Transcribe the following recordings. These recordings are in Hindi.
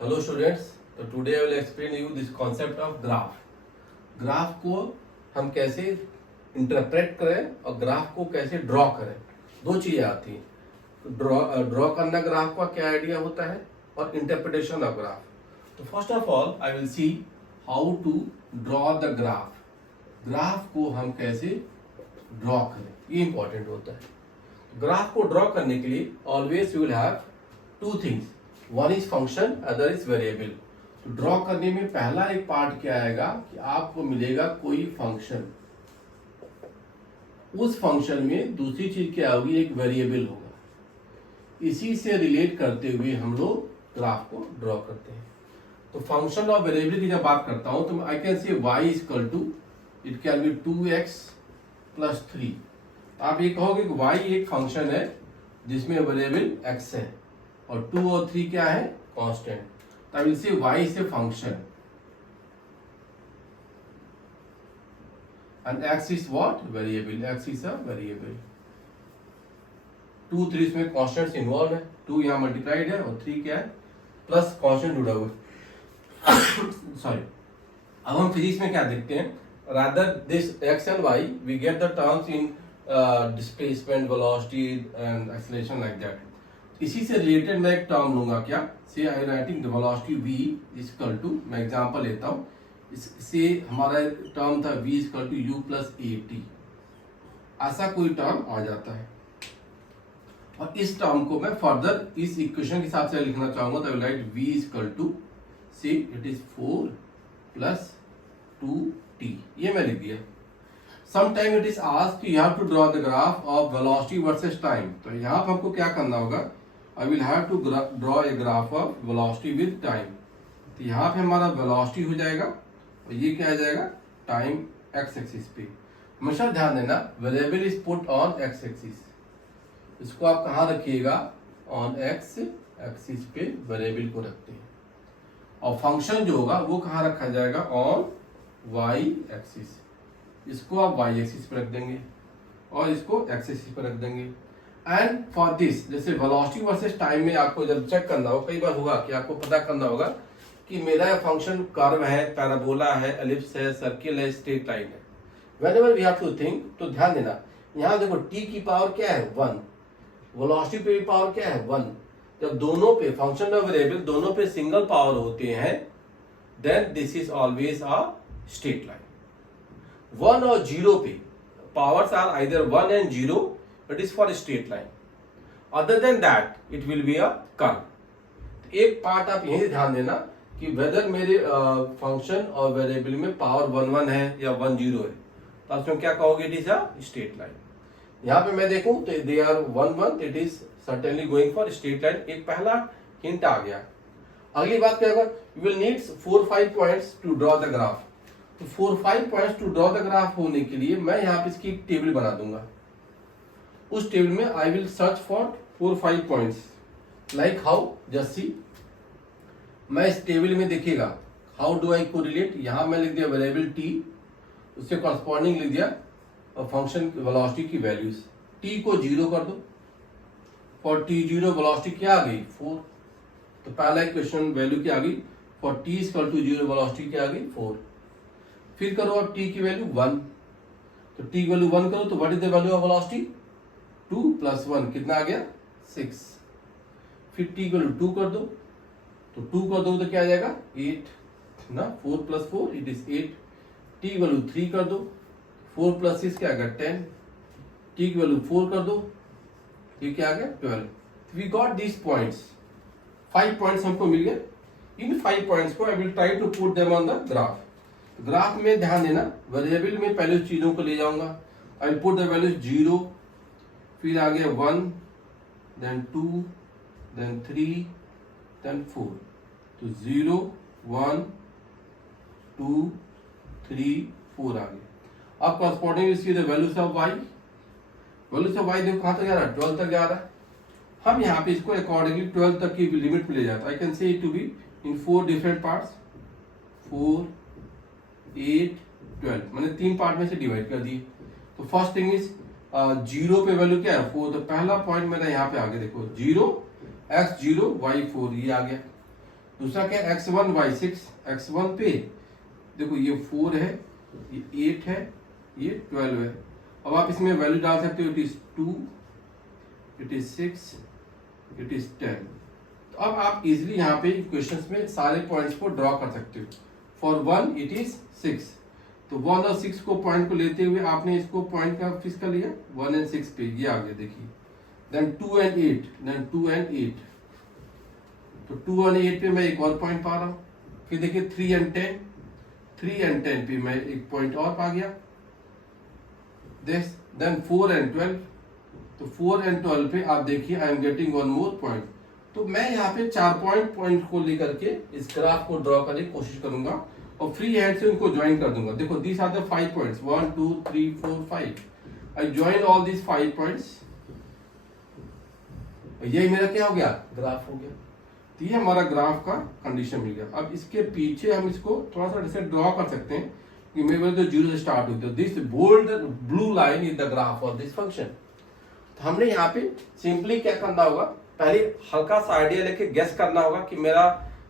हेलो स्टूडेंट्स, तो today I will explain you this concept of graph. Graph को हम कैसे इंटरप्रेट करें और ग्राफ को कैसे ड्रॉ करें, दो चीजें आती हैं। तो ड्रॉ करना ग्राफ का क्या आइडिया होता है और इंटरप्रिटेशन ऑफ ग्राफ। तो first of all I will see how to draw the graph. Graph को हम कैसे ड्रॉ करें, ये इंपॉर्टेंट होता है। ग्राफ को ड्रॉ करने के लिए always you will have two things, one is function, other is variable. तो ड्रॉ करने में पहला एक पार्ट क्या आएगा कि आपको मिलेगा कोई फंक्शन, उस फंक्शन में दूसरी चीज क्या होगी, एक वेरिएबल होगा। इसी से रिलेट करते हुए हम लोग ग्राफ को ड्रॉ करते हैं। तो फंक्शन और वेरिएबल की जब बात करता हूं तो I can say y equal to, it can be 2x plus 3। आप ये कहोगे कि y एक फंक्शन है जिसमें वेरिएबल x है और 2 और 3 क्या है, कांस्टेंट। तो I will say y is a function and x is what, variable. x is a variable. 2 3 इसमें कांस्टेंट्स इन्वॉल्व है, 2 यहाँ मल्टीप्लाइड है और 3 क्या है, प्लस कांस्टेंट जुड़ा हुआ है। सॉरी, अब हम फिजिक्स में क्या देखते हैं, rather this x and y we get the terms in displacement, velocity and acceleration like that। इसी से रिलेटेड मैं एक टर्म लूंगा, क्या say I writing the velocity v equal to, मैं एग्जांपल लेता हूं, इससे हमारा टर्म था v equal to u plus at। ऐसा कोई टर्म आ जाता है और इस टर्म को मैं फर्दर इस इक्वेशन के हिसाब से लिखना चाहूंगा। तो आई राइट v इक्वल टू से इट इज 4 प्लस 2t, ये मैं लिख दिया। Sometime it is asked you have to draw the graph of velocity versus time। तो यहाँ पर हमको क्या करना होगा, I will have to draw a graph of velocity with time। तो यहाँ पे हमारा velocity हो जाएगा और ये क्या आ जाएगा, टाइम x एक्सिस पे। हमेशा ध्यान देना, variable is put on x axis. इसको आप कहाँ रखिएगा, ऑन x एक्सिस पे वेरिएबल को रखते हैं। और फंक्शन जो होगा वो कहाँ रखा जाएगा, ऑन y एक्सिस। इसको आप y एक्सिस पर रख देंगे और इसको x एक्सिस पर रख देंगे। एंड फॉर दिस, जैसे वेलोसिटी वर्सेस टाइम में आपको जब चेक करना हो, कई बार होगा कि आपको पता करना होगा कि मेरा फंक्शन कर्व है, पैराबोला है, एलिप्स है, सर्किल है, स्ट्रेट लाइन है। Whenever we have to think, तो ध्यान देना, यहाँ देखो t की पावर क्या है, 1, वेलोसिटी पे पावर क्या है, 1। जब दोनों पे फंक्शन और वेरिएबल दोनों पे सिंगल पावर होते हैं, then this is always a straight line. 1 और 0 पे powers are either 1 and 0, it is for straight line. Other than that it will be a curve. एक पार्ट आप यही ध्यान देना कि वेदर मेरे फंक्शन और वेरिएबल में पावर 1 1 है या 1 0 है, तो आप क्या कहोगे, it is a straight line. यहाँ पे मैं देखूं तो they are 1 1, it is certainly going for straight line. एक पहला हिंट आ गया। अगली बात क्या होगा, you will need 4-5 points to draw the graph. तो 4-5 points to draw the graph होने के लिए मैं यहाँ पे इसकी एक टेबल बना दूंगा। उस टेबल में I will search for 4-5 points, like how, just see. मैं इस टेबल में देखिएगा, हाउ डू आई कोरिलेट, यहाँ मैं लिख दिया वेरिएबल t, उससे कॉरस्पॉन्डिंग लिख दिया और फंक्शन वेलोसिटी की वैल्यूज। t को 0 कर दो, फॉर t0 वेलोसिटी क्या आ गई, 4। तो पहला इक्वेशन वैल्यू क्या आ गई, for t equal to 0 velocity क्या आ गई, 4। फिर करो अब t की वैल्यू 1, तो t की वैल्यू 1 करो तो what is the value of velocity, 2 plus 1 कितना आ गया, 6। फिर t की वैल्यू 2 कर दो, तो 2 कर दो तो क्या आ जाएगा, 8 ना, 4 प्लस 4 इट इज 8। t की वैल्यू 3 कर दो, 4 प्लस 6 क्या आ गया, 10। t की वैल्यू 4 कर दो, ये क्या आ गया, 12। We got this points, 5 points हमको मिल गए। इन 5 पॉइंट्स को I will try to put them on the graph. Graph में ध्यान देना, वेरिएबल में पहले उस चीजों को ले जाऊंगा। I will put the values 0, फिर आ गया 1, देन 2, देन 3, देन 4। तो 0 1 2 3 4 आ गया। अब कॉरस्पॉन्डिंग इसकी the values of y, values of y देखो कहां तक जा रहा है, 12 तक जा रहा है। हम यहाँ पे इसको अकॉर्डिंगली 12 तक की लिमिट में ले जाते हैं। I can say it to be in 4 different parts, 4 8 12, मैंने 3 पार्ट में से डिवाइड कर दिए। तो फर्स्ट थिंग इज 0 पे वैल्यू क्या है, 4। तो पहला पॉइंट मेरा यहाँ पे आ गया, देखो 0 x 0 y 4, ये आ गया। दूसरा क्या x1 y6, x1 पे देखो ये 4 है, ये 8 है, ये 12 है। अब आप इसमें वैल्यू डाल सकते हो, it is 2, it is 6, it is 10। तो अब आप इजिली यहाँ पे क्वेश्चंस में सारे पॉइंट्स को ड्रॉ कर सकते हो। फॉर 1 इट इज 6, तो 1 और 6 को पॉइंट को लेते हुए आपने इसको पॉइंट का फिक्स कर लिया 1 और 6 पे, ये आ गया देखिए। देन 2 और 8, देन 2 और 8, तो 2 और 8 पे मैं एक और पॉइंट पा रहा हूँ। फिर देखिए 3 और 10, 3 और 10 पे मैं एक पॉइंट और पा गया। देन 4 और 12, तो 4 और 12 पे आप देखिए I am getting one more point. तो मैं यहाँ पे 4 पॉइंट को लेकर के इस ग्राफ को ड्रॉ करने की कोशिश करूंगा और फ्री हैंड से उनको ज्वाइन कर दूंगा। देखो these are the 5 points, 1 2 3 4 5। I join all these 5 points. यही मेरा क्या हो गया, ग्राफ हो गया। तो ये हमारा ग्राफ का कंडीशन मिल गया। अब इसके पीछे हम इसको थोड़ा सा ऐसे ड्रॉ कर सकते हैं कि मेरे तो जीरो से स्टार्ट होती है। This bold blue line is the graph of this function. तो हमने यहाँ पे सिंपली क्या करना होगा, पहले हल्का सा आइडिया लेके गेस करना होगा कि मेरा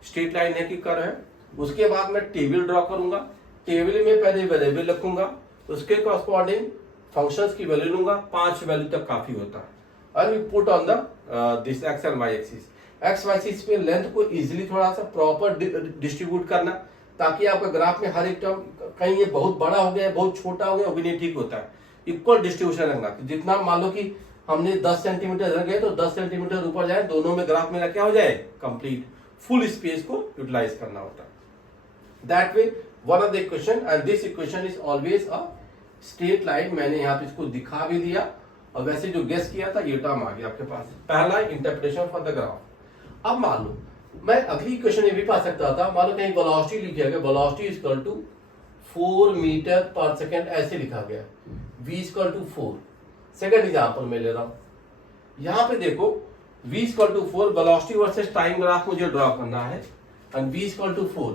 स्ट्रेट लाइन है कि कर्व है। उसके बाद मैं टेबल ड्रॉ करूंगा, टेबल में पहले वेरिएबल रखूंगा, उसके कॉरस्पॉन्डिंग फंक्शंस की वैल्यू लूंगा, 5 वैल्यू तक काफी होता है। और we put on the this x and y axis. X y axis पे लेंथ को इजीली थोड़ा सा प्रॉपर डिस्ट्रीब्यूट करना, ताकि आपका ग्राफ में हर एक टर्म कहीं ये बहुत बड़ा हो गया, बहुत छोटा हो गया, वो भी नहीं ठीक होता है। इक्वल डिस्ट्रीब्यूशन रखना, जितना मान लो कि हमने 10 सेंटीमीटर रख गए तो 10 सेंटीमीटर ऊपर जाए, दोनों में ग्राफ मेरा क्या हो जाए, कंप्लीट फुल स्पेस को यूटिलाइज करना होता है। That way one of the equation, and this equation is always a straight line. मैंने यहाँ पे इसको दिखा भी दिया और वैसे जो गेस किया था ये टर्म आ गया आपके पास, पहला इंटरप्रिटेशन फॉर द ग्राफ। अब मान लो मैं अगली इक्वेशन ये भी पा सकता था, मान लो कहीं वेलोसिटी लिखा गया, velocity is equal to 4 metre per second ऐसे लिखा गया, v is equal to 4। Second example में ले रहा हूं, यहां पे देखो v is equal to 4, velocity versus time graph मुझे ड्रॉ करना है, and v is equal to 4।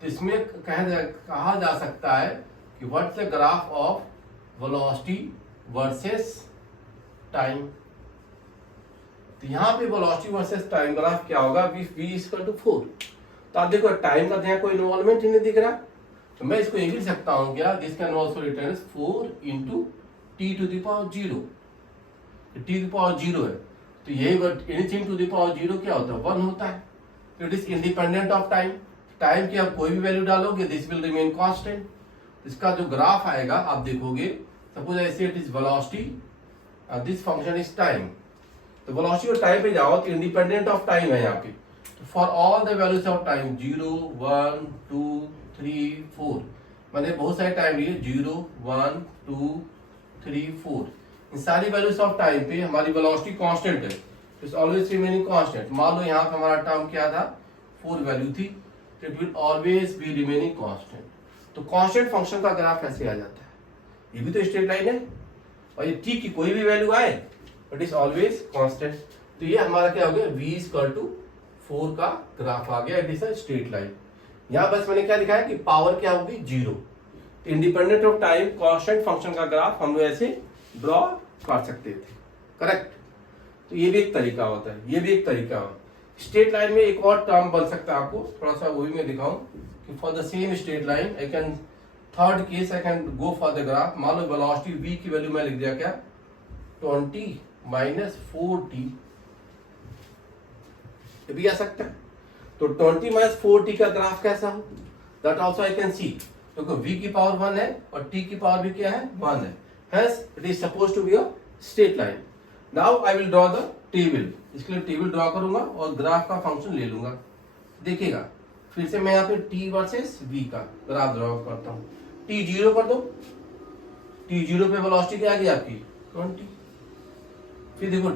तो इसमें कहा जा सकता है कि what's the graph of velocity versus time. तो यहाँ पे वेलोसिटी वर्सेस टाइम ग्राफ क्या होगा, v इज इक्वल टू 4। तो आप देखो टाइम का यहाँ कोई इन्वॉल्वमेंट ही नहीं दिख रहा, तो मैं इसको ये लिख सकता हूं क्या, this can also written 4 into t to the power 0। T to power 0 है, तो यही एनीथिंग टू द पावर 0 क्या होता है, 1 होता है। तो it is independent of time. Time की आप कोई भी वैल्यू डालोगे, दिस विल रिमेन कांस्टेंट। इसका जो ग्राफ आएगा आप देखोगे, सपोज ऐसे it is velocity, this function is time. तो वेलोसिटी और टाइम पे जाओ तो इंडिपेंडेंट ऑफ टाइम है यहाँ पे। For all the values of time 0 1 2 3 4, मैंने बहुत सारे टाइम लिए 0 1 2 3 4, इन सारी वैल्यूज ऑफ टाइम पे हमारी वेलोसिटी कांस्टेंट है, इट्स ऑलवेज रिमेनिंग कांस्टेंट। मान लो यहाँ पे हमारा टर्म क्या था, 4 वैल्यू थी, तो it will always be remaining constant. तो कांस्टेंट फंक्शन का ग्राफ ऐसे आ जाता है। ये भी तो स्ट्रेट लाइन है, और ये t की कोई भी वैल्यू आए इट इज ऑलवेज कांस्टेंट। तो ये हमारा क्या हो गया, v इज इक्वल टू 4 का ग्राफ आ गया, it is a straight line. यहाँ बस मैंने क्या लिखा है कि पावर क्या होगी 0। तो independent of time constant function का ग्राफ हम लोग ऐसे ड्रॉ कर सकते थे, करेक्ट। तो ये भी एक तरीका होता है, ये भी एक तरीका है। स्ट्रेट लाइन में एक और टर्म बन सकता है, आपको थोड़ा सा वही मैं दिखाऊं कि for the same straight line I can, third case I can go for the graph. मान लो वेलोसिटी v की वैल्यू मैं लिख दिया क्या, 20 माइनस 4t, ये भी आ सकता है। तो 20 माइनस 4t का ग्राफ कैसा हो, that also I can see. क्योंकि v की पावर 1 है और t की पावर भी क्या है, 1 है, hence it is supposed to be a straight line. Now I will draw the table. इसके लिए टेबल ड्रॉ करूंगा और ग्राफ का फंक्शन ले लूंगा। देखिएगा फिर से मैं यहाँ पे t वर्सेस v का ग्राफ ड्रॉ करता हूँ। t 0 कर दो, t 0 पे वेलोसिटी क्या आ गई आपकी 20। फिर देखो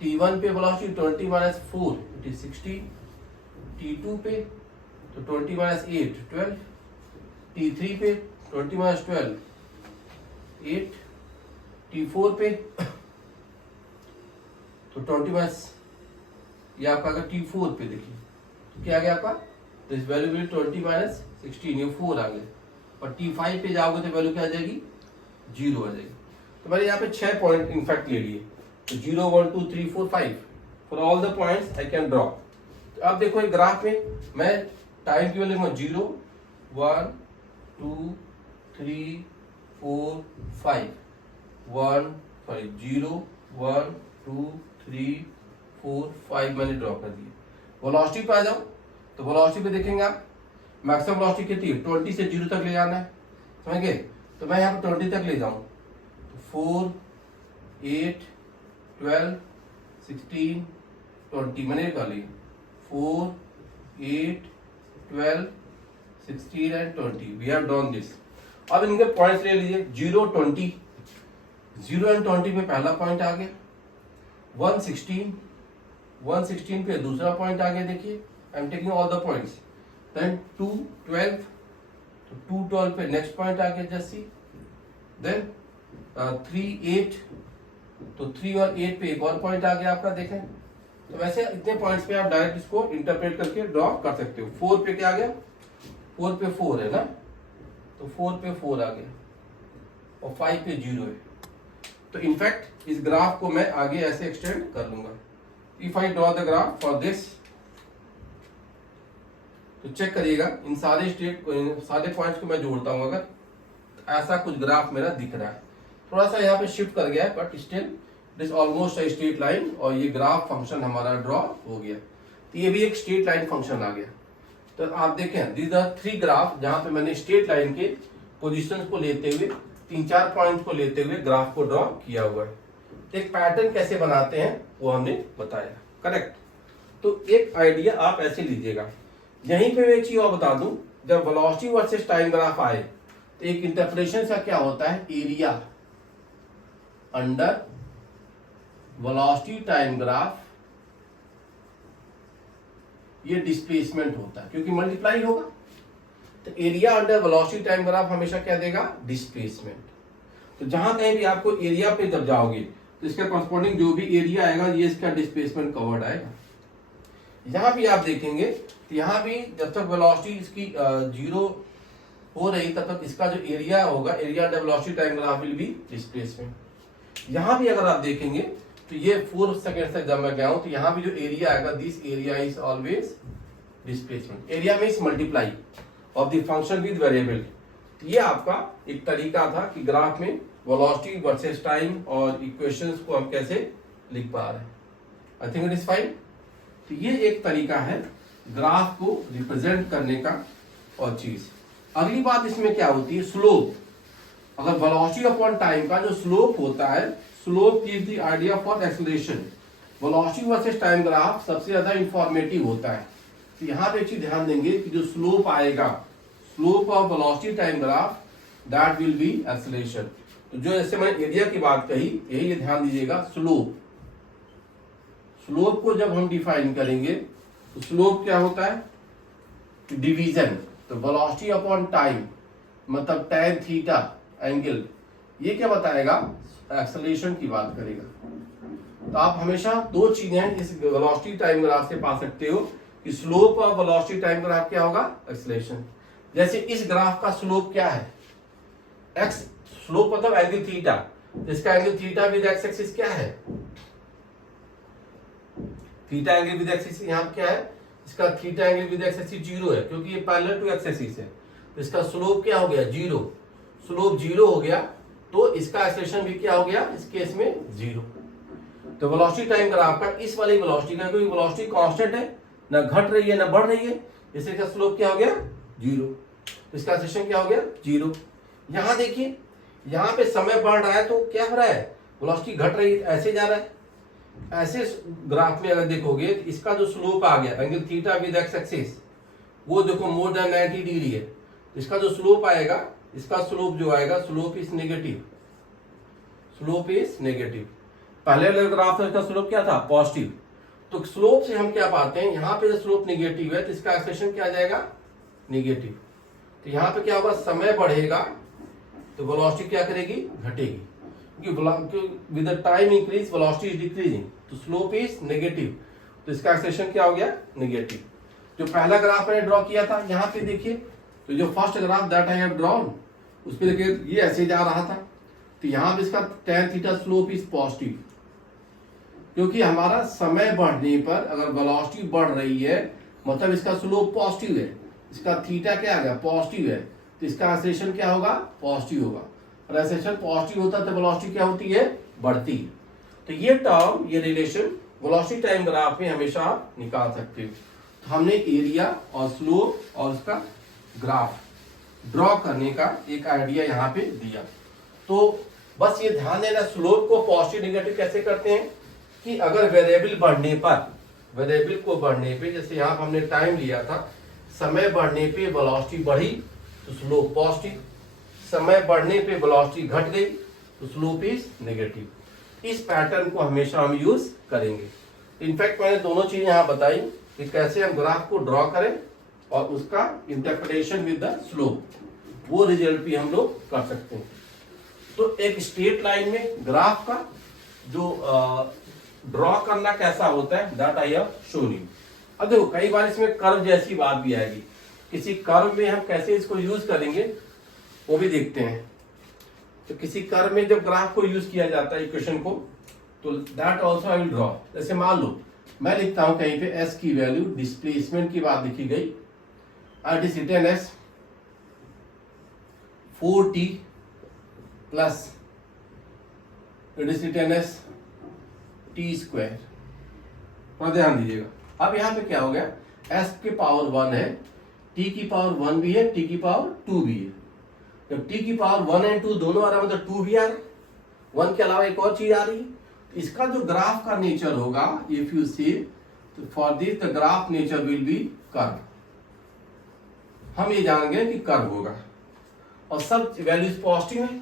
t1 पे velocity 20 minus 4 it is 16। t2 पे तो 20 माइनस 8 12। t3 पे 20 माइनस 12 8। t4 पे तो 20 माइनस, ये आपका अगर t4 पे देखिए तो क्या आ गया आपका, तो इस वैल्यू में 20 माइनस 16, ये 4 आ गए। और t5 पे जाओगे तो वैल्यू क्या आ जाएगी, 0 आ जाएगी। तो मैंने यहाँ पे 6 पॉइंट इनफैक्ट ले लिए, तो 0 1 2 3 4 5 for all the points I can draw. तो अब देखो एक ग्राफ में मैं टाइम की वैल्यू में 0 1 2 3 4 5 0 1 2 3 4 5 मैंने ड्रॉ कर दिए। वेलोसिटी पे आ जाओ तो वेलोसिटी पे देखेंगे आप मैक्सिमम वेलोसिटी कितनी है, 20 से 0 तक ले जाना है, समझ गए। तो मैं यहाँ पे 20 तक ले जाऊँ तो 4 8 12 16 20 मैंने निकाली 4 8 12 16 and 20 we have done this. अब इनके पॉइंट्स ले लीजिए 0 20 0 एंड 20 में पहला पॉइंट आ गया, 116 पे दूसरा पॉइंट आ गया, देखिए I am taking all the points, then 2 12 तो 2 12 पे नेक्स्ट पॉइंट आ गया जस्ट सी, देन 3 8 तो 3 और 8 पे एक और पॉइंट आ गया आपका, देखें। तो वैसे इतने पॉइंट्स पे आप डायरेक्ट इसको इंटरप्रेट करके ड्रॉ कर सकते हो। 4 पे क्या आ गया, 4 पे 4 है ना, तो 4 पे 4 आ गया और 5 पे 0 है। तो इनफैक्ट इस ग्राफ को मैं आगे ऐसे एक्सटेंड कर लूंगा। If I draw the graph for this, तो चेक करिएगा इन सारे पॉइंट्स को मैं जोड़ता हूं, अगर ऐसा कुछ ग्राफ मेरा दिख रहा है, थोड़ा सा यहाँ पे शिफ्ट कर गया है but still this almost a straight line, और ये ग्राफ फंक्शन हमारा ड्रॉ हो गया। तो ये भी एक स्ट्रेट लाइन फंक्शन आ गया। तो आप देखें दीज आर 3 ग्राफ जहां पे मैंने स्ट्रेट लाइन के पोजीशंस को लेते हुए 3-4 पॉइंट को लेते हुए ग्राफ को ड्रॉ किया हुआ है। तो एक पैटर्न कैसे बनाते हैं वो हमने बताया, करेक्ट। तो एक आइडिया आप ऐसे लीजिएगा। यहीं पे मैं एक चीज और बता दूं, जब वेलोसिटी वर्सेस टाइम ग्राफ आए तो एक इंटरप्रिटेशन का क्या होता है, area under velocity time graph, ये डिस्प्लेसमेंट होता है क्योंकि मल्टीप्लाई होगा। तो area under velocity time graph हमेशा क्या देगा, डिस्प्लेसमेंट। तो जहां कहीं भी आपको एरिया पे जब जाओगे तो इसका कॉरस्पॉन्डिंग जो भी एरिया आएगा ये इसका डिस्प्लेसमेंट कवर्ड आएगा। यहां भी आप देखेंगे तो यहां भी जब तक वेलोसिटी इसकी 0 हो रही तब तक इसका जो एरिया होगा, area under velocity time graph will be displacement. यहां भी अगर आप देखेंगे तो ये 4 सेकेंड तक जब मैं गया हूं तो यहां भी जो एरिया आएगा, this area is always displacement. Area means multiply of the function with variable. ये आपका एक तरीका था कि ग्राफ में वेलोसिटी वर्सेस टाइम और इक्वेशंस को हम कैसे लिख पा रहे हैं। I think it is fine. तो ये एक तरीका है ग्राफ को रिप्रेजेंट करने का। और चीज अगली बात इसमें क्या होती है, स्लोप। अगर वेलोसिटी अपॉन टाइम का जो स्लोप होता है, slope gives the idea for acceleration. Velocity versus time graph सबसे ज्यादा इंफॉर्मेटिव होता है। तो यहाँ पे एक चीज ध्यान देंगे कि जो स्लोप आएगा, slope of velocity time graph, that will be acceleration. तो जो जैसे मैंने एरिया की बात कही, यही ध्यान दीजिएगा, स्लोप। स्लोप को जब हम डिफाइन करेंगे तो स्लोप क्या होता है, डिवीजन। तो वेलोसिटी अपॉन टाइम मतलब tan थीटा एंगल, ये क्या बताएगा, एक्सेलरेशन की बात करेगा। तो आप हमेशा 2 चीजें इस वेलोसिटी टाइम ग्राफ से पा सकते हो कि slope of velocity time graph क्या होगा, एक्सेलरेशन। जैसे इस ग्राफ का स्लोप क्या है, एक्स, स्लोप मतलब एंगल थीटा, इसका angle theta with x axis क्या है, theta angle with x axis यहाँ क्या है, इसका theta angle with x axis 0 है क्योंकि ये पैरेलल टू एक्स एक्सिस है। तो इसका स्लोप क्या हो गया, 0। स्लोप 0 हो गया तो इसका एक्सेलरेशन भी क्या हो गया, इस केस में 0। तो वेलोसिटी टाइम ग्राफ का इस वाली वेलोसिटी का, क्योंकि वेलोसिटी कांस्टेंट है, ना घट रही है ना बढ़ रही है, इससे का स्लोप क्या हो गया, 0। तो इसका एक्सेलरेशन क्या हो गया, 0। यहां देखिए, यहां पे समय बढ़ रहा है तो क्या हो रहा है, वेलोसिटी घट रही है, ऐसे जा रहा है। ऐसे ग्राफ में अगर देखोगे तो इसका जो स्लोप आ गया angle theta with x axis, वो देखो मोर देन 90 डिग्री है। इसका जो स्लोप आएगा, इसका स्लोप जो आएगा, slope is negative, slope is negative. पहले वाले ग्राफ में इसका स्लोप क्या था, पॉजिटिव। तो स्लोप से हम क्या पाते हैं, यहाँ पे जो स्लोप नेगेटिव है तो इसका एक्सेलरेशन क्या आ जाएगा, नेगेटिव। तो यहाँ पे क्या होगा, समय बढ़ेगा तो वेलोसिटी क्या करेगी, घटेगी, क्योंकि with the time increase velocity is decreasing, तो स्लोप इज नेगेटिव। तो इसका एक्सेलरेशन क्या हो गया, नेगेटिव। जो पहला ग्राफ मैंने ड्रॉ किया था, यहाँ पे देखिए, तो जो first graph that I have drawn, उस पे देखिए ये ऐसे जा रहा था, तो यहाँ पे इसका tan theta slope is positive. क्योंकि हमारा समय बढ़ने पर अगर वेलोसिटी बढ़ रही है मतलब इसका स्लोप पॉजिटिव है, इसका थीटा क्या आ गया पॉजिटिव है, तो इसका एक्सेलरेशन क्या होगा पॉजिटिव होगा, और एक्सेलरेशन पॉजिटिव होता है तो वेलोसिटी क्या होती है बढ़ती है। तो ये टर्म ये रिलेशन वेलोसिटी टाइम ग्राफ में हमेशा आप निकाल सकते हो। तो हमने एरिया और स्लोप और उसका ग्राफ ड्रॉ करने का एक आइडिया यहाँ पे दिया। तो बस ये ध्यान देना स्लोप को पॉजिटिव नेगेटिव कैसे करते हैं कि अगर वेरिएबल बढ़ने पर, वेरिएबल को बढ़ने पे, जैसे यहाँ पर हमने टाइम लिया था, समय बढ़ने पे वेलोसिटी बढ़ी तो स्लोप पॉजिटिव, समय बढ़ने पे वेलोसिटी घट गई तो स्लोप इज नेगेटिव। इस पैटर्न को हमेशा हम यूज करेंगे। इनफैक्ट मैंने दोनों चीजें यहाँ बताई कि कैसे हम ग्राफ को ड्रॉ करें और उसका इंटरप्रिटेशन विद द स्लोप, वो रिजल्ट भी हम लोग कर सकते हैं। तो एक स्ट्रेट लाइन में ग्राफ का जो ड्रॉ करना कैसा होता है that I have shown you. अब देखो कई बार इसमें कर्व जैसी बात भी आएगी, किसी कर्व में हम कैसे इसको यूज करेंगे वो भी देखते हैं। तो किसी कर्व में जब ग्राफ को यूज किया जाता है इक्वेशन को, तो that also I will draw. जैसे मान लो मैं लिखता हूं कहीं पे एस की वैल्यू, डिस्प्लेसमेंट की बात लिखी गई, it is written as 4t plus it is written as t square. थोड़ा ध्यान दीजिएगा। अब यहाँ पे क्या हो गया, s के पावर 1 है, t की पावर 1 भी है, t की पावर 2 भी है। जब t की पावर 1 एंड 2 दोनों आ रहा है मतलब 2 भी आ रहा है, 1 के अलावा एक और चीज आ रही है। इसका जो ग्राफ का नेचर होगा इफ यू सी, तो for this the graph nature will be curve. हम ये जानेंगे कि कर्व होगा और सब वैल्यूज पॉजिटिव है,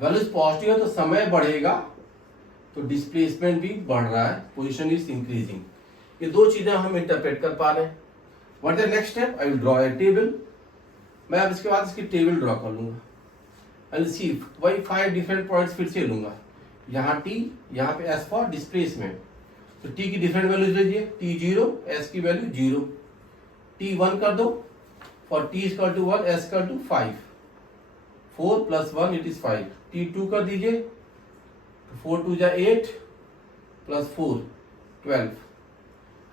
वैल्यूज पॉजिटिव है तो समय बढ़ेगा तो डिस्प्लेसमेंट भी बढ़ रहा है, पोजीशन इज इंक्रीजिंग। ये दो चीजें हम इंटरप्रेट कर पा रहे हैं। What the next step, I will draw a table. मैं अब इसके बाद इसकी टेबल ड्रॉ कर लूंगा। आई विल सी वही 5 डिफरेंट पॉइंट्स फिर से लूंगा, यहाँ t, यहाँ पे s फॉर डिस्प्लेसमेंट। तो t की डिफरेंट वैल्यूज लीजिए, t 0, s की वैल्यू 0, t 1 कर दो, for t equal to 1, s equal to 5, 4 plus 1 it is 5, t 2 कर दीजिए, 4 2 जा 8 प्लस 4 12,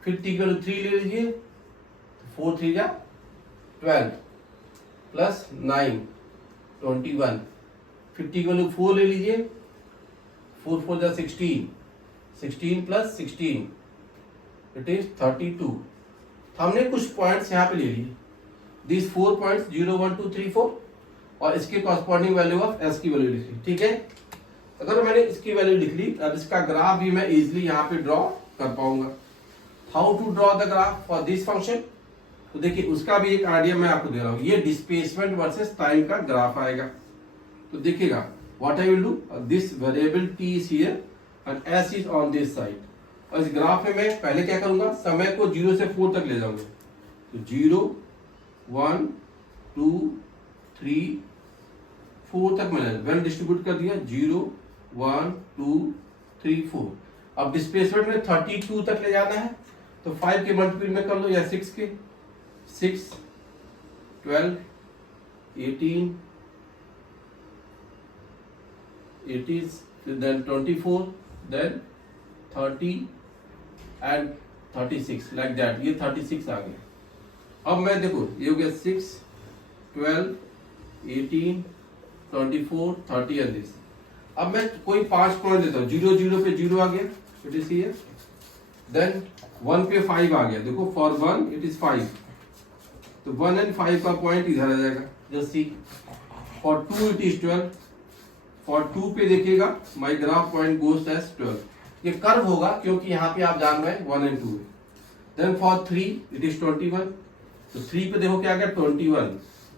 फिर t की वैल्यू 3 ले लीजिए, 4 3 जा 12 प्लस 9 21, फिर t की वैल्यू 4 ले लीजिए, 4 4 जा 16, 16 प्लस 16 इट इज 32। तो हमने कुछ पॉइंट्स यहाँ पे ले लिए, दिस 4 पॉइंट्स 0 1 2 3 4, और इसके कॉरस्पॉन्डिंग वैल्यू ऑफ s की वैल्यू लिख ली। ठीक है, अगर मैंने इसकी वैल्यू लिख ली, अब इसका ग्राफ भी मैं इजिली यहाँ पे ड्रॉ कर पाऊंगा। How to draw the graph for this function, तो देखिए उसका भी एक आइडिया मैं आपको दे रहा हूँ। ये डिस्प्लेसमेंट वर्सेस टाइम का ग्राफ आएगा। तो देखिएगा what I will do, this variable t is here and s is on this side, और इस ग्राफ में मैं पहले क्या करूंगा, समय को 0 से 4 तक ले जाऊंगा। तो 0 1 2 3 4 तक मैंने वेल डिस्ट्रीब्यूट कर दिया, 0 1 2 3 4। अब डिस्प्लेसमेंट में 32 तक ले जाना है, तो 5 के मल्टीपल में कर लो या 6 के, 6 12 18 80 then 24 then 30 and 36 like that। ये 36 आ गया। अब मैं देखो ये हो गया 6 12 18 24 30 and this। अब मैं कोई 5 पॉइंट देता हूँ, 0 0 पे 0 आ गया, इट इज हियर, देन 1 पे 5 आ गया, देखो फॉर 1 इट इज 5, तो 1 and 5 का पॉइंट इधर आ जाएगा, just see. For 2 it is 12, for 2 पे देखिएगा माई ग्राफ पॉइंट गोज एज 12। ये कर्व होगा क्योंकि यहाँ पे आप जान रहे हैं 1 and 2 है। देन फॉर 3 इट इज 21, तो 3 पे देखो क्या आ गया 21,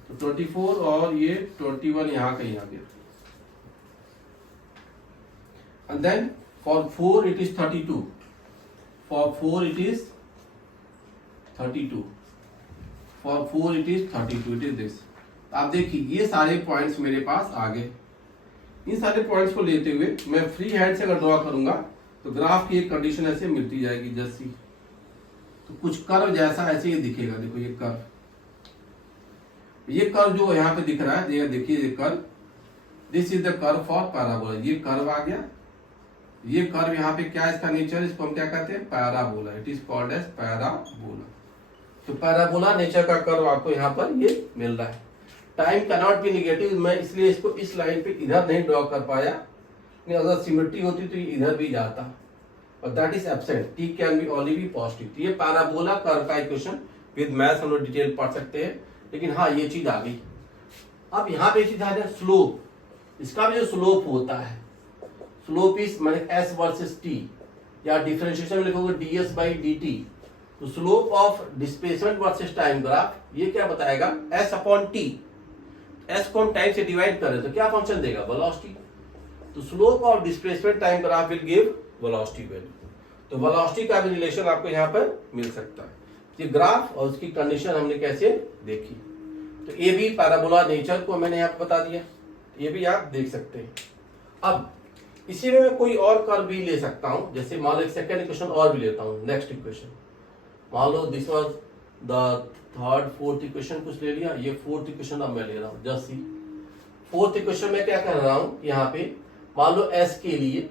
तो 24 और ये 21 यहाँ कहीं आ गया। And then for 4 it is 32, for 4 it is 32, for 4 it is 32, it is this. आप देखिए ये सारे पॉइंट्स मेरे पास आ गए। इन सारे पॉइंट्स को लेते हुए मैं फ्री हैंड से अगर ड्रॉ करूंगा तो ग्राफ की एक कंडीशन ऐसे मिलती जाएगी जैसी, तो कुछ कर्व जैसा ऐसे ही दिखेगा। देखो ये कर्व, ये कर्व जो यहाँ पे दिख रहा है, देखिए ये curve, this is the curve for parabola. ये कर्व आ गया, ये कर्व यहाँ पे क्या है इसका नेचर, इसको हम क्या कहते हैं, parabola. It is called as parabola. तो पैराबोला नेचर का कर्व आपको यहाँ पर ये मिल रहा है। Time can not be negative, मैं इसलिए इसको इस लाइन पे इधर नहीं ड्रॉ कर पाया, नहीं अगर सिमेट्री होती तो ये इधर भी जाता, और that is absent. T can be only b positive. ये पैराबोला कर्व का इक्वेशन विद मैथ्स हम लोग डिटेल पढ़ सकते हैं, लेकिन हाँ ये चीज आ गई। अब यहाँ पे चीज आ जाए स्लोप, इसका भी जो स्लोप होता है, स्लोप इज माने एस वर्सेस टी, या डिफरेंशिएशन में लिखोगे ds बाई dt। तो slope of displacement versus time graph ये क्या बताएगा, s अपॉन t। s को हम टाइम से डिवाइड करें तो क्या फंक्शन देगा, वेलोसिटी। तो slope of displacement time graph will give velocity value. तो वेलोसिटी का भी रिलेशन आपको यहाँ पर मिल सकता है। ये ग्राफ और उसकी कंडीशन हमने कैसे देखी। तो ये भी पैराबोला नेचर को मैंने यहाँ पे बता दिया, ये भी आप देख सकते हैं। अब इसी में मैं कोई और कर्व भी ले सकता हूं, जैसे मान लो एक सेकंड इक्वेशन और भी लेता हूं। नेक्स्ट इक्वेशन मान लो this was the third fourth equation कुछ ले लिया, ये फोर्थ इक्वेशन अब मैं ले रहा हूं। जस्ट सी फोर्थ इक्वेशन में क्या कर रहा हूं, यहाँ पे मान लो एस के लिए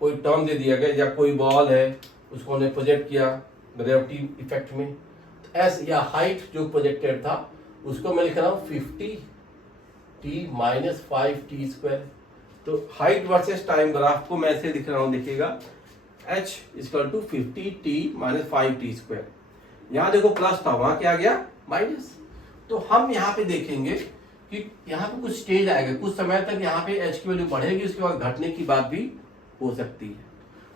कोई टर्म दे दिया गया, या कोई बॉल है उसको हमने प्रोजेक्ट किया ग्रेविटी इफेक्ट में, तो एस या हाइट जो प्रोजेक्टेड था उसको मैं लिख रहा हूं 50 t माइनस 5t स्क्वायर। तो हाइट वर्सेस टाइम ग्राफ को मैं ऐसे दिख रहा हूं, देखिएगा h equal to 50t minus 5t square. यहां देखो प्लस था, वहां क्या आ गया माइनस। तो हम यहाँ पे देखेंगे कि यहाँ पे कुछ स्टेज आएगा, कुछ समय तक यहाँ पे h की वैल्यू बढ़ेगी, उसके बाद घटने की बात भी हो सकती है।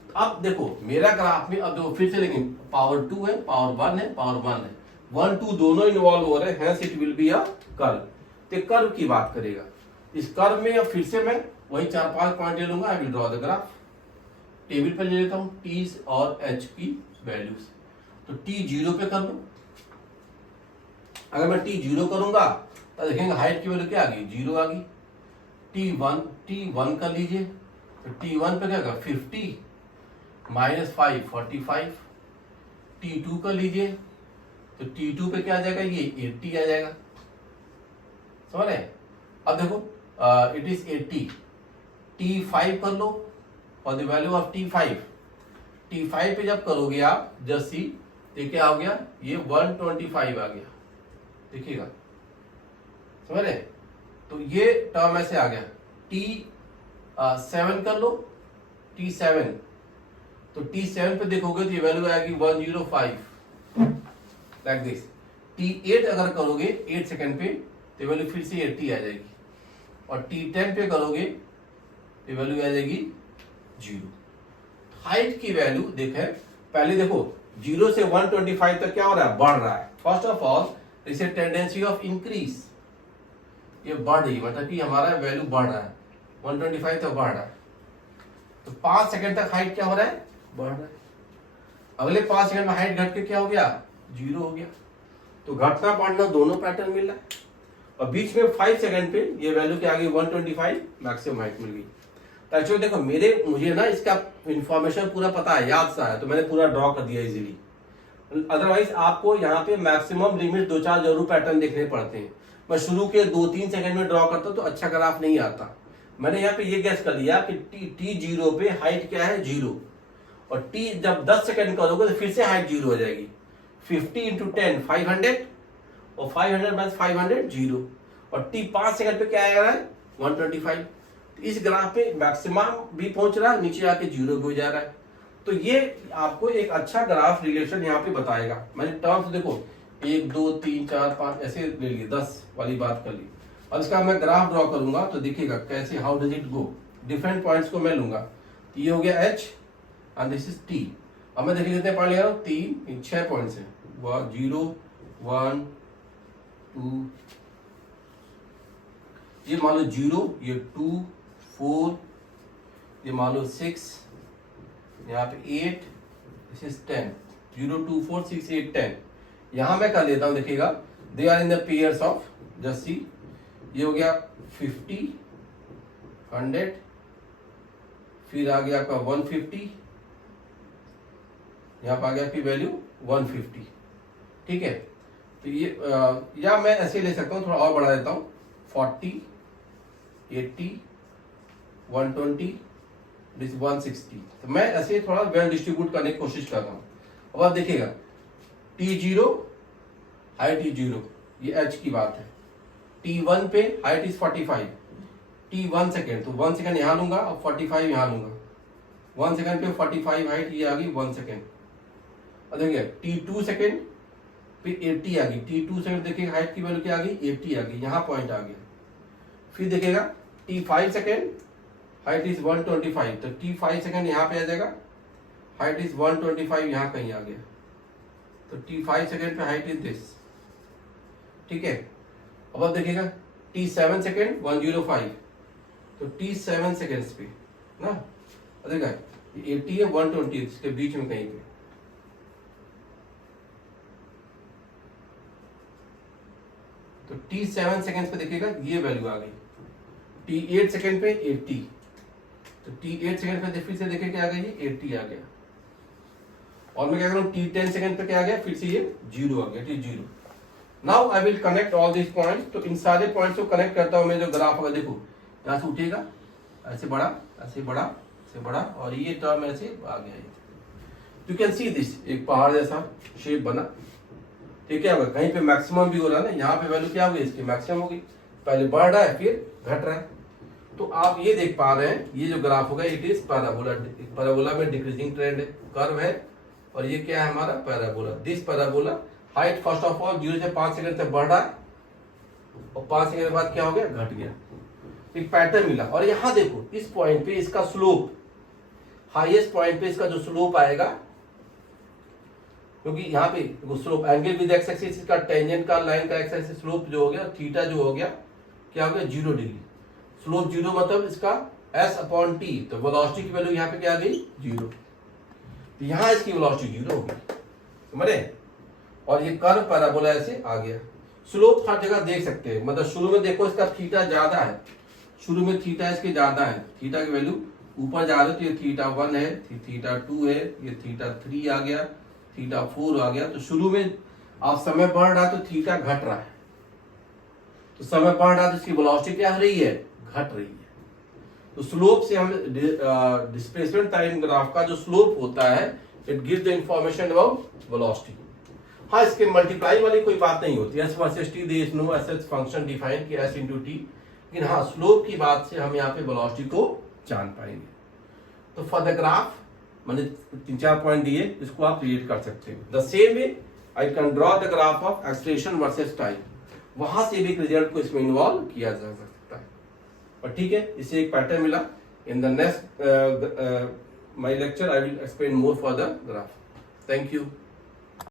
तो अब देखो मेरा ग्राफ में, अब देखो फिर से लेकिन पावर 2 है, पावर 1 है, पावर 1 है, 1 2 दोनों इन्वॉल्व हो रहे हैं, hence it will be a curve. तो कर्व की बात करेगा। इस कर्व में अब फिर से मैं वही 4-5 पॉइंट ले लूंगा। I will draw the graph. Table पे ले लेता हूं t और h की वैल्यूज। तो t 0 पे कर लो। अगर मैं t 0 करूंगा तो देखेंगे हाइट की वैल्यू क्या आ गई, 0 आ गई। t1 कर लीजिए, तो t1 पे क्या होगा 50 माइनस 5 45। t2 कर लीजिए, तो t2 पे क्या आ जाएगा, ये 80 आ जाएगा। समझ रहे? अब देखो इट इज 80। t5 कर लो और द वैल्यू ऑफ t5 पे जब करोगे आप जस्ट सी, तो क्या हो गया, ये 125 आ गया। देखिएगा, समझ रहे? तो ये टर्म ऐसे आ गया। t7 कर लो, t7, तो t7 पे देखोगे तो ये वैल्यू आएगी 105 लाइक दिस। t8 अगर करोगे 8 सेकंड पे तो वैल्यू फिर से 80 आ जाएगी, और t10 पे करोगे तो वैल्यू आ जाएगी 0। हाइट की वैल्यू देखें, पहले देखो 0 से 125 तक क्या हो रहा है, बढ़ रहा है। फर्स्ट ऑफ ऑल इसे टेंडेंसी ऑफ इंक्रीज, ये बढ़ रही है, मतलब कि हमारा वैल्यू बढ़ रहा है, 125 तक बढ़ रहा है। तो 5 सेकंड तक हाइट क्या हो रहा है, बढ़ रहा है। अगले 5 सेकंड में हाइट घट के क्या हो गया, 0 हो गया। तो घटना बढ़ना दोनों पैटर्न मिल रहा है। और बीच में 5 सेकंड पे ये वैल्यू क्या आ गई, 125 मैक्सिमम हाइट मिल गई। तो एक्चुअली देखो मुझे ना इसका इंफॉर्मेशन पूरा पता है, याद सा है, तो मैंने पूरा ड्रॉ कर दिया इजीली। अदरवाइज आपको यहाँ पे मैक्सिमम लिमिट 2-4 जरूर पैटर्न देखने पड़ते हैं। मैं शुरू के 2-3 सेकंड में ड्रॉ करता तो अच्छा ग्राफ नहीं आता। मैंने यहाँ पे ये गैस कर लिया कि टी 0 पे हाइट क्या है, 0, और टी जब 10 सेकंड करोगे तो फिर से हाइट 0 हो जाएगी। 50 × 10 500, और 500 + 500 0, और टी 5 सेकंड पे क्या आएगा, 125। तो इस ग्राफ पे मैक्सिमम भी पहुंच रहा है, नीचे आके 0 हो जा रहा है। तो ये आपको एक अच्छा ग्राफ रिलेशन यहाँ पे बताएगा। मैंने टर्म्स देखो 1 2 3 4 5 ऐसे ले लिए, 10 वाली बात कर ली। और इसका मैं ग्राफ ड्रॉ करूंगा तो देखिएगा कैसे, how does it go. Different points को मैं लूंगा। ये हो गया h and this is t। अब मैं देखिए कितने पॉइंट ले रहा हूँ, 6 पॉइंट्स है, 0 1 2, ये मान लो 0, ये 2 4, ये मान लो 6, यहाँ पे 8, दिस इज 10, 0 2 4 6 8 10। यहां मैं कर लेता हूं, देखिएगा they are in the pairs of, just see, ये हो गया 50 100, फिर आ गया आपका 150, यहाँ पर आ गया आपकी वैल्यू 150। ठीक है, तो ये या मैं ऐसे ले सकता हूँ, थोड़ा और बढ़ा देता हूँ, 40 80 120 दिस 160। तो मैं ऐसे थोड़ा वेल डिस्ट्रीब्यूट करने की कोशिश कर रहा हूँ। अब आप देखिएगा T0 हाइट T0 ये h की बात है, T1 पे हाइट इज 45, T1 सेकेंड तो 1 सेकेंड यहाँ लूंगा और 45 यहाँ लूंगा। 1 सेकेंड पे 45 हाइट ये आ गई 1 सेकेंड। और देखिए T2 सेकेंड पे 80 आ गई, T2 सेकेंड देखिए हाइट की वैल्यू क्या आ गई 80 आ गई, यहाँ पॉइंट आ गया। फिर देखिएगा T5 सेकेंड हाइट इज 125, तो T5 सेकेंड यहाँ पे आ जाएगा, हाइट इज 125 यहाँ कहीं आ गया, तो T5 सेकेंड पे हाइट इज दिस, ठीक है। अब आप देखिएगा T7 सेकेंड 105, तो T7 सेकेंड्स पे ना देखा 80 है 120 इसके बीच में कहीं पे, तो T7 सेकेंड्स पे देखिएगा ये वैल्यू आ गई। T8 सेकेंड पे 80, तो T8 सेकेंड पे फिर से देखिए क्या आ गई 80 आ गया। और मैं क्या करूँ T10 सेकेंड पे क्या आ गया, फिर से ये 0 आ गया, T0। Now I will connect all this points. तो इन सारे पॉइंट्स को कनेक्ट करता हूं मैं, जो ग्राफ होगा देखो यहाँ से उठेगा ऐसे बड़ा ऐसे बड़ा ऐसे बड़ा, और ये टर्म ऐसे आ गया। यू कैन सी दिस, एक पहाड़ जैसा शेप बना, ठीक है। कहीं पे मैक्सिमम भी हो रहा है ना, यहाँ पे वैल्यू क्या होगी इसकी मैक्सिमम होगी, पहले बढ़ रहा है फिर घट रहा है। तो आप ये देख पा रहे हैं ये जो ग्राफ होगा इट इज पैराबोला, पैराबोला में डिक्रीजिंग ट्रेंड है, कर्व है, और ये क्या है हमारा parabola. This parabola height first of all 0 से 5 सेकंड तक बढ़ रहा है, और 5 सेकंड के बाद क्या हो गया घट गया, एक पैटर्न मिला। और यहाँ देखो इस पॉइंट पे इसका स्लोप, हाईएस्ट पॉइंट पे इसका जो स्लोप आएगा, क्योंकि यहाँ पे slope angle with x axis इसका टेंजेंट का लाइन का एक्स एक्सिस स्लोप जो हो गया थीटा जो हो गया क्या हो गया 0 डिग्री। स्लोप 0 मतलब इसका s अपॉन टी, तो वेलोसिटी की वैल्यू यहाँ पे क्या आ गई 0, तो यहाँ इसकी वेलोसिटी 0 होगी, समझे। और ये कर्व पैराबोला ऐसे आ गया। स्लोप हर जगह देख सकते हैं, मतलब शुरू में देखो इसका थीटा ज्यादा है, शुरू में थीटा इसके ज्यादा है, थीटा की वैल्यू ऊपर जा रही है, तो ये थीटा 1 है, थीटा 2 है, ये थीटा 3 आ गया, थीटा 4 आ गया। तो शुरू में आप समय बढ़ रहा तो थीटा घट रहा है, तो समय बढ़ रहा तो इसकी वेलोसिटी क्या हो रही है घट रही है। तो स्लोप से हम डिस्प्लेसमेंट टाइम ग्राफ का जो स्लोप होता है it gives the information about velocity. हाँ इसके मल्टीप्लाई वाली कोई बात नहीं होती, s versus t there is no ऐसा फंक्शन डिफाइन कि एस इनटू टी, लेकिन हाँ स्लोप की बात से हम यहाँ पे वेलोसिटी को जान पाएंगे। तो फॉर द ग्राफ मैंने 3-4 पॉइंट दिए, इसको आप रिलेट कर सकते हैं। The same way I can draw the graph of acceleration versus time, वहां से भी एक रिजल्ट को इसमें इन्वॉल्व किया जा सकता है। और ठीक है, इससे एक पैटर्न मिला। In the next my lecture I will explain more for the graph. Thank you.